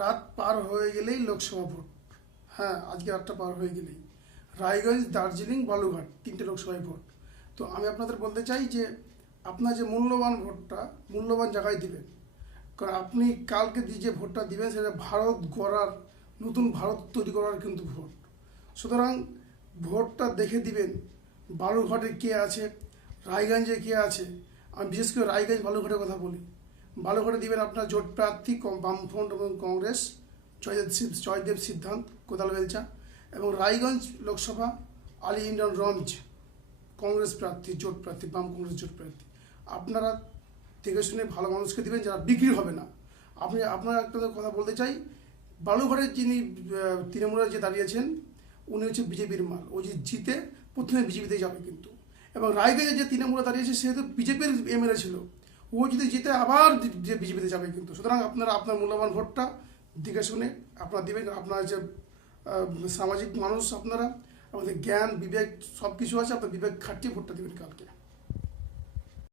রাত পার হয়ে গেলেই লোকসভা ভোট। হ্যাঁ, আজকে রাতটা পার হয়ে গেলেই রায়গঞ্জ, দার্জিলিং, বালুরঘাট তিনটে লোকসভায় ভোট। তো আমি আপনাদের বলতে চাই যে আপনার যে মূল্যবান ভোটটা মূল্যবান জায়গায় দিবেন। কারণ আপনি কালকে যে ভোটটা দিবেন সেটা ভারত গড়ার, নতুন ভারত তৈরি করার কিন্তু ভোট। সুতরাং ভোটটা দেখে দিবেন বালুরঘাটে কে আছে, রায়গঞ্জে কে আছে। আমি বিশেষ করে রায়গঞ্জ বালুরঘাটের কথা বলি। বালুরঘাটে দিবেন আপনার জোট প্রার্থী বামফ্রন্ট এবং কংগ্রেস, জয়দেব সিদ্ধান্ত কোদাল বেলচা। এবং রায়গঞ্জ লোকসভা আলী ইমরান রমজ কংগ্রেস প্রার্থী, জোট প্রার্থী, বাম কংগ্রেস জোট প্রার্থী। আপনারা দেখে শুনে ভালো মানুষকে দিবেন, যারা বিক্রি হবে না। আপনারা একটা কথা বলতে চাই, বালুরঘাটের যিনি তৃণমূলে যে দাঁড়িয়েছেন উনি হচ্ছে বিজেপির মাল। ও যে জিতে প্রথমে বিজেপিতে যাবে কিন্তু। এবং রায়গঞ্জে যে তৃণমূলে দাঁড়িয়েছে সে তো বিজেপির এমএলএ ছিল, ও যদি জিতে আবার যে বিজেপিতে যাবে কিন্তু। সুতরাং আপনারা আপনার মূল্যবান ভোটটা দেখে শুনে আপনারা দেবেন। আপনার যে সামাজিক মানুষ, আপনারা আমাদের জ্ঞান বিবেক সব কিছু আছে, আপনার বিবেক খাটিয়ে ভোটটা দেবেন কালকে।